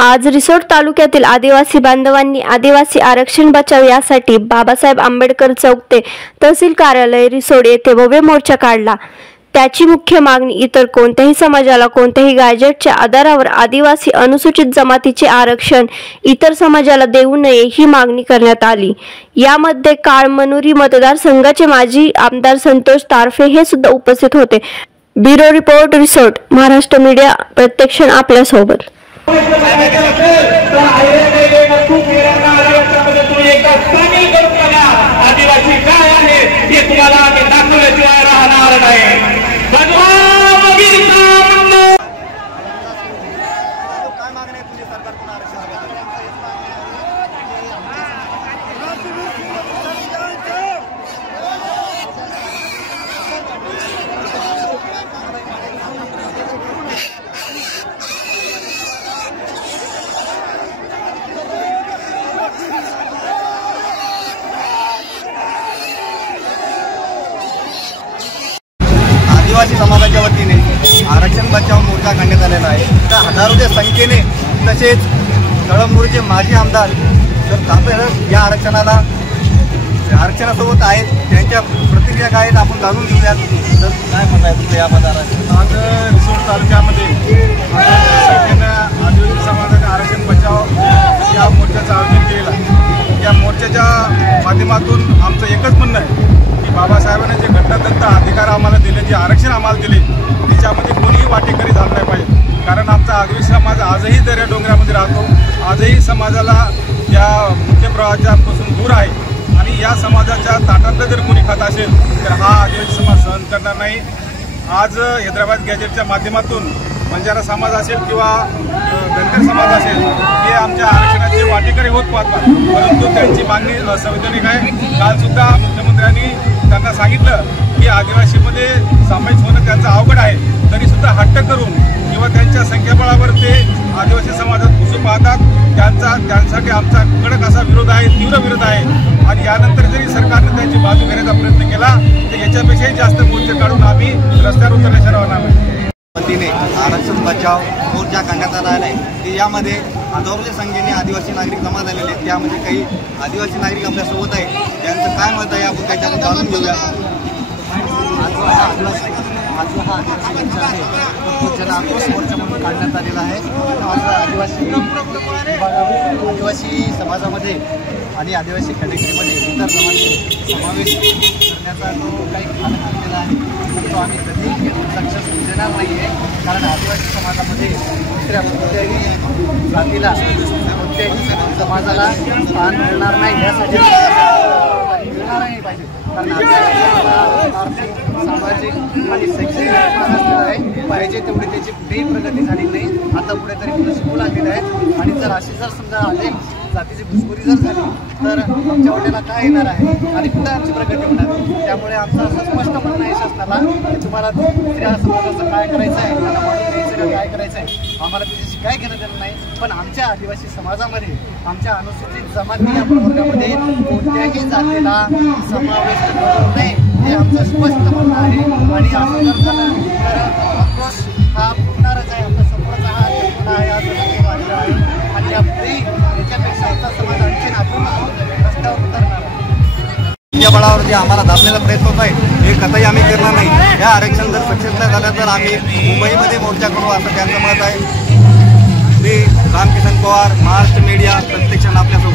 आज रिसोड तालुक्यातील आदिवासी बांधवांनी आदिवासी आरक्षण बचाव यासाठी बाबासाहेब आंबेडकर चौक ते तहसील कार्यालय रिसोड येथे भव्य मोर्चा काढला। त्याची मुख्य मागणी इतर कोणत्याही समाजाला कोणत्याही गॅजेटच्या आधारावर आदिवासी अनुसूचित जमातीचे आरक्षण इतर समाजाला देऊ नये ही मागणी करण्यात आली। यामध्ये काळमनुरी मतदारसंघाचे माजी आमदार संतोष तारफे हे सुद्धा उपस्थित होते। Bureau report Risod Maharashtra media प्रत्यक्षण आपल्या सोबत। आदिवासी काय आहे हे तुम्हाला दाखवल्याशिवाय राहणार नाही। आदिवासी समाजाच्या वतीने आरक्षण बचाव मोर्चा काढण्यात आलेला आहे। त्या हजारोच्या संख्येने तसेच कळमनुरीचे माजी आमदार तर तापे या आरक्षणासोबत आहेत। त्यांच्या प्रतिक्रिया काय आहेत आपण जाणून घेऊयात। तर काय म्हणत आहे तुमचं या पदार्थ? आज रिसोड तालुक्यामध्ये आदिवासी समाजाने आरक्षण बचाव या मोर्चाचं आयोजन केलेलं आहे। या मोर्चाच्या माध्यमातून आमचं एकच म्हणणं आहे की बाबासाहेबांनी जे घटनादत्त अधिकार आम्हाला दिले, जे आरक्षण आम्हाला दिले, त्याच्यामध्ये कोणीही वाटेकरी झालं नाही पाहिजे। कारण आमचा आदिवासी समाज आजही दर्या डोंगरामध्ये राहतो, आजही समाजाला या मुख्य प्रवाहापासून दूर आहे आणि या समाजाच्या ताटातलं जर कोणी खात असेल तर हा आदिवासी समाज सहन करणार नाही। आज हैदराबाद गॅजेटच्या माध्यमातून बंजारा समाज असेल किंवा धनगर समाज असेल हे आमच्या आरक्षणाचे वाटेकरी होत पाहतात, परंतु त्यांची मागणी असंवैधानिक आहे। कालसुद्धा मुख्यमंत्र्यांनी त्यांना सांगितलं की आदिवासीमध्ये सामायिक होणं त्यांचं अवघड आहे, तरीसुद्धा हट्ट करून किंवा त्यांच्या संख्याबळावर ते आदिवासी समाजात घुसू पाहतात। त्यांच्यासाठी आमचा कडक असा विरोध आहे, तीव्र विरोध आहे आणि यानंतर जरी सरकारने त्यांची बाजू घेण्याचा प्रयत्न केला तर याच्यापेक्षाही जास्त मोर्चे काढून आम्ही रस्त्यावर उतरल्याशिवाय राहणार नाही। वतीने आरक्षण बचाव मोर्चा काढण्यात आला आहे की यामध्ये हजारोच्या संख्येने आदिवासी नागरिक जमा झालेले आहेत। त्यामध्ये काही आदिवासी नागरिक आपल्यासोबत आहेत, त्यांचं काय मत आहे आपण त्याच्या जाणून घेऊया। आज हा आदिवासी मोर्चा आहे तो जन आक्रोश मोर्चा म्हणून काढण्यात आलेला आहे। आदिवासी समाजामध्ये आणि आदिवासी कॅटेगरीमध्ये इतर जमाती समावेश करण्याचा जो काही खाना घातलेला आहे तो आम्ही कधीही सक्सेस देणार नाही आहे। कारण आदिवासी समाजामध्ये दुसऱ्या कोणत्याही जातीला कोणत्याही समाजाला स्थान मिळणार नाही, यासाठी मिळणार नाही पाहिजे। कारण आर्थिक सामाजिक आणि शैक्षणिक आहे, पाहिजे तेवढी त्याची कुठेही प्रगती झाली नाही। आता पुढे तरी मुलं शिकू लागलेले आहेत आणि जर अशी जर समजा अनेक जातीची घुसखोरी जर झाली तर आमच्या वाट्याला काय येणार आहे आणि कुठे आमची प्रगती होणार। त्यामुळे आमचं असं स्पष्ट म्हणणं आहे शासनाला की तुम्हाला स्त्रिया समाजाचं काय करायचं आहे, त्यांना म्हणून द्यायचं का काय करायचं आहे, आम्हाला त्याच्याशी काय घेणं देणं नाही। पण आमच्या आदिवासी समाजामध्ये आमच्या अनुसूचित जमाती या प्रवर्गामध्ये कोणत्याही जातीला समावेश करू नये हे आमचं स्पष्ट म्हणणं आहे आणि असं जर झालं तर आक्रोश हा फुटणारच आहे। आमचा संपर्क हा पूर्ण आहे, आज आलेला आहे आणि यापुढे याच्यापेक्षा आमचा समाज आणखीन आपण रस्त्यावर उतरणार आहे। या बळावरती आम्हाला दाबण्याचा प्रयत्न होत आहे, हे कथाही आम्ही करणार नाही। या आरक्षण जर सक्सेस नाही झालं तर आम्ही मुंबईमध्ये मोर्चा करू असं त्यांचं मत आहे। मी रामकिशन पवार, महाराष्ट्र मीडिया।